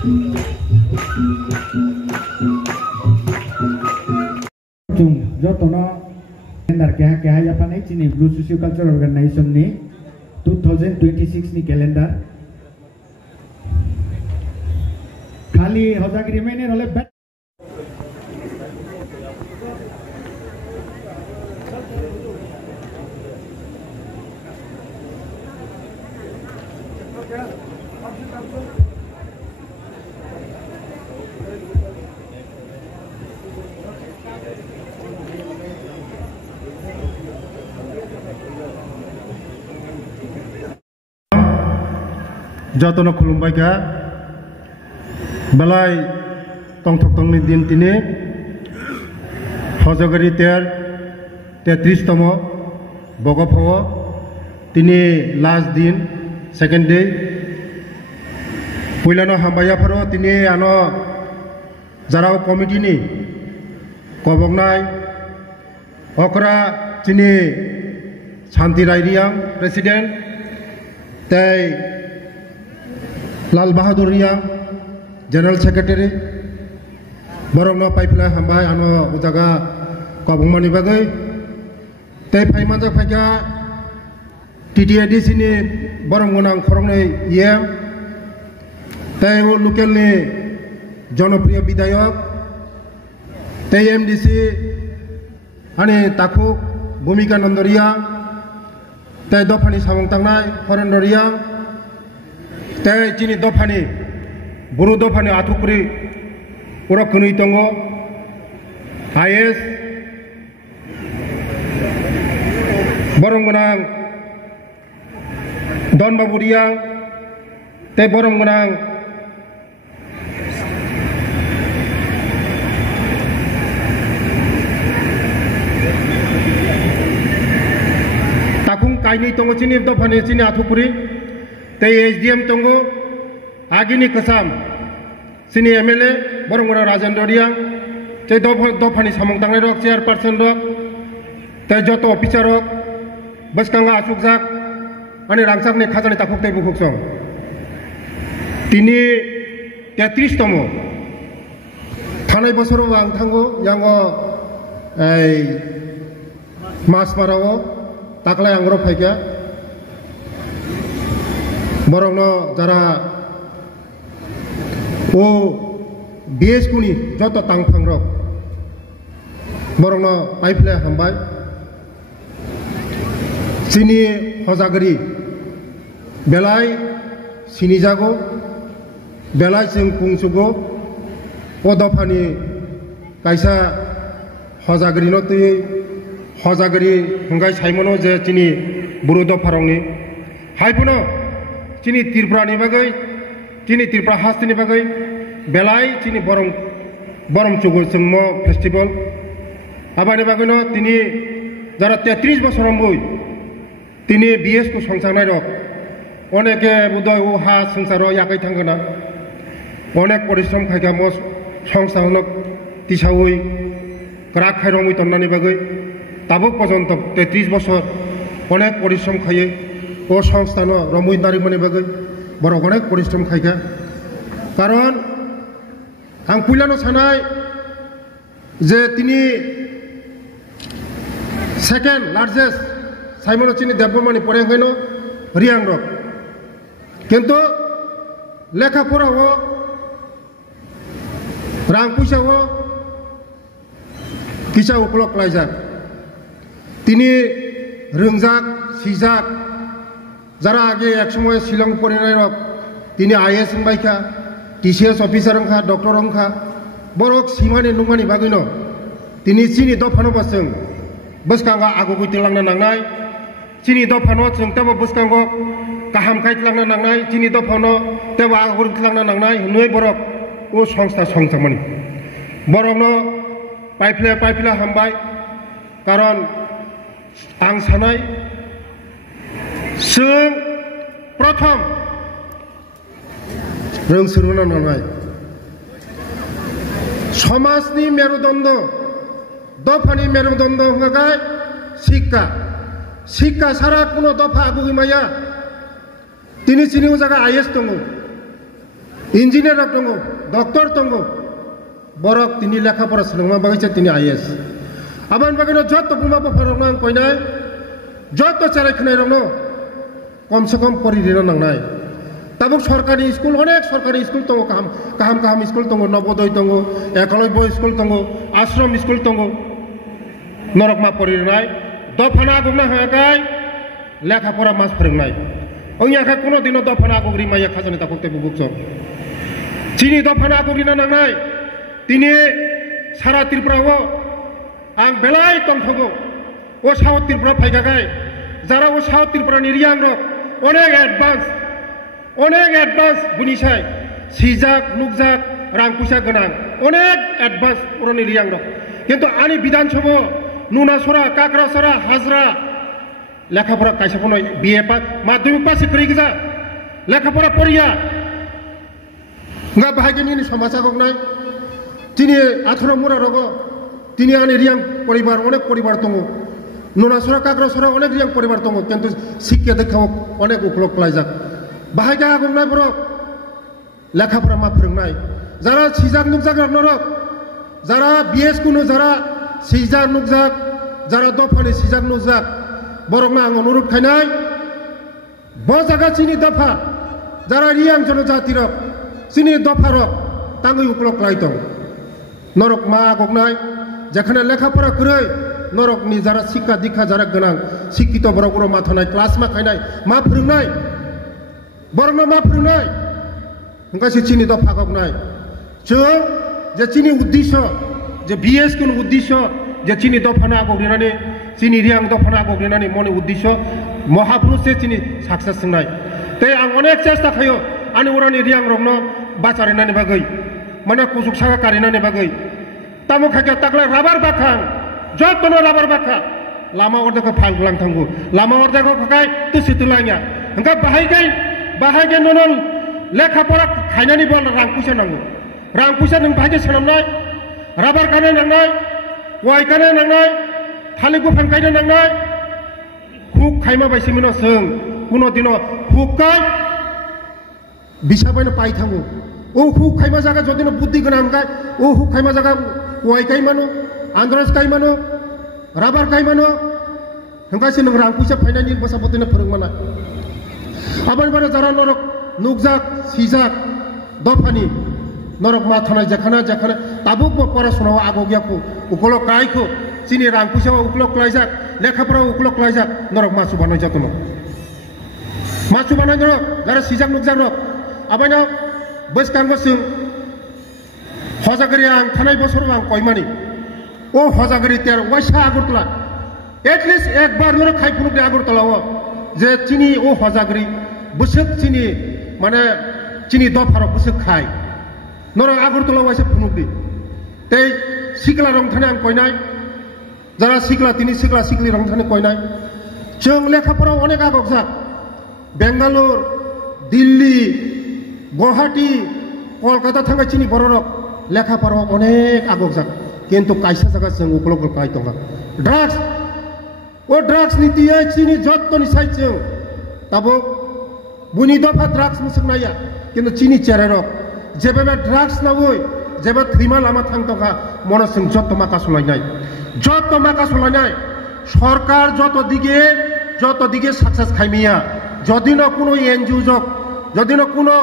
Chung jotono calendar keha japanai chini Blue Socio Culture Organization ni 2026 ni calendar khali hojagiri mene hole Jatuh khulumbai ka balai tong thok tong ni din tini hojagari ter 33 tomo bogopho tini last din second day puilano hambaya pharo tini ano jarao committee ni kobognai okra tini Shanti Rairiang president tai Lal Bahadur Riang General Secretary borong no paipla hambai ano ujaga kobongmani bagai tai phaimanja phaika TTID sini borong gonang khorong nei yem tai o local ni জনপ্রিয় বিধায়ক tai MDC ani takuk Bhumika Nandoriya tai dofani samong tangnai Horendoriya tai chini dofani buru dofani athupuri ora kunui tongo IS borong gonang Don Baburiya tai borong gonang takung kaini tongo chini dofani chini athupuri tai SDM tongo agini kasam sini MLA borong gonang Rajendoriya tai dofani samong tangnai rok chairperson rok tai joto officer rok baskanga asukjak ani rangsak ni khajani takuk tai bukuksong tini 33 tomo thanai bosoro ang thango yango ei mas marao taklai angro phaika borong no jara o BS kuni joto tangphang rok borong no paipla hambai sini hojagari belai sini jago belai sing pungsugo o dofani kaisa hojagari no tui hojagari hungai saimono je chini buru dofarongni haipuno chini Tripura ni bagai chini Tripura hasti ni bagai belai chini borong chugo singmo festival abani bagai no tini jara 33 বছর moi tini BS ko songsangnai rok oneke budoi o ha songsaro yakai thangana onek porishrom khaika mo songsangno tisaui krak khairongui tonnani bagai tabo porjonto 33 বছর onek porishrom khaye o সংস্থানো রমুই নারিমনি বাগৈ বড় অনেক পরিশ্রম খাইকা কারণ আং পুইলানো সানাই যে তিনি সেকেন্ড লার্জেস্ট সাইমনো চিনি দেবমানি পরে হইনো রিয়াং রক কিন্তু লেখাপড়াও রাং পয়সাও কিসা উপলক লাইজাক তিনি রংজাক সিজাক যারা আগে একসময় শিলং পরিণয় রক তিনি IAS বাইখা TCS অফিসার অংখা ডক্টর অংখা বরক সিমানি নুমানি বাগৈন তিনি চিনি দফানো বাসং বসকাঙ্গা আগো গইতলাংনা নাंगनाय চিনি দফানো जों तब बसकांगो गाहाम खाइतलांना नांगनाय चिनि दफानो तब आगो गइतलांना नांगनाय नै बरक ओ संस्था संसामनि बरकनो पाइपला हामबाय कारण आं सानाय जों प्रथम रोंसोरनो नांगनाय समाजनि मेरुदण्ड दफानि मेरुदण्ड हंगाय शिक्षा सारा कोनो दफा आगुगिमाया तिनि चिनि जागा IAS दङ ইঞ্জিনিয়ার দङ ডক্টর দङ borok tini lekha pora selengma bagaicha tini IAS aban bagino jotto buma bofarokno ang koinai jotto charai khnai rokno komse kom poririno nangnai tabuk sorkari school onek sorkari school tongo kaham school tongo nobodoy tongo ekoloy school tongo ashram school tongo norokma poririnai dofana agumna hakai lekha pora mas phoringnai ongya kha kono dino dofana agugri maya khajani takokte bubukso chini dofana agugrina nangnai tini sara Tripura ang belai tongthogo o South Tripura phaigagai jara o South Tripura ni riang rok onek advance bunisai sijak nukjak rangpusa gonang onek advance uroni riang rok kintu ani bidan sabha nunasora kakrasora hajra lekhapora kaisa kono BA pass madhyamik pass kri gija lekhapora poriya nga bahagini ni samaja gognai tini athoro mura rogo tini ani riang poribar onek poribar tongo nunasora kakrasora onek riang poribar tongo kintu শিক্ষা দেখাও onek uklok klaijak bahaiga agumnai borok lekhapora ma phorngnai jara sijak nukjak rok jara BS kuno jara sijak nukjak jara dofani sijak nukjak borokna ang onurut khainai bo jaga chini dofa jara riang jonojati rok chini dofa rok tangui uklok klaitong norok ma gognai jekhane lekhapora kroi norok ni jara শিক্ষা dikha jara gonang শিক্ষিত borok ro mathanai class ma khainai ma phorngnai borokna ma phorngnai hingkase chini dofa gognai jeng je chini uddisho je BS kun uddisho je chini dofana agogrinani chini riang dofana agogrinani moni uddisho महापुरुषे chini success sungnai tei ang onek chesta khayo ani urani riang rokno bacharinani bagai mana kusuk saga karinani bagai tamu khake takla rabar bakhang jottono rabar bakha lama ordeko phalglang thangu lama ordeko khakai tusi tulanya hingka bahaigai nonol lekha pora khainani bol rangpusa nangu rangpusa nang bahage sanamnai rabar kanai nangnai wai kanai nangnai thalik bufang kainai nangnai huk khaima baisimino seng kuno dino hukai bisabaino pai thangu o huk khaima jaga jodino buddhi gonam kai o huk khaima jaga wai kai mano andras kai mano rabar kai mano hingkase nang rangpusa phainani basapotino phorongmana aban bana jara norok nukjak sijak dofani norok ma thanai jekhana tabuk bo porashona agogyaku ukolok kaiko chini rangpusa ukolok klaijak lekhapora ukolok klaijak norok ma subanai jatono ma subanai norok jara sijak nukjak rok abaina boskango sing hojagari ang thanai bosor ang koimani o hojagari ter waisa agurtla at least ekbar norok khaipuluk ni agurtla o je chini o hojagari busuk chini mane chini dofaro busuk khai norok agurtla waisa phunukdi tei sikla rong thane ang koinai jara sikla tini sikla sikli rong thane koinai jeng lekhapora onek agogjak Bangalore Delhi Guwahati Kolkata thangkai chini borok lekhapora onek agogjak kintu kaisa jaga jeng ukolok kai tonga drugs ni tiya chini jotto ni sai jeng tabo buni dofa drugs musuknaya kintu chini chererok jebebe drugs na oi jeba thima lama thangtoka monosing jotto maka solainai সরকার যত দিকে success খাইমিয়া যদি না কোনো NGO যদি না কোনো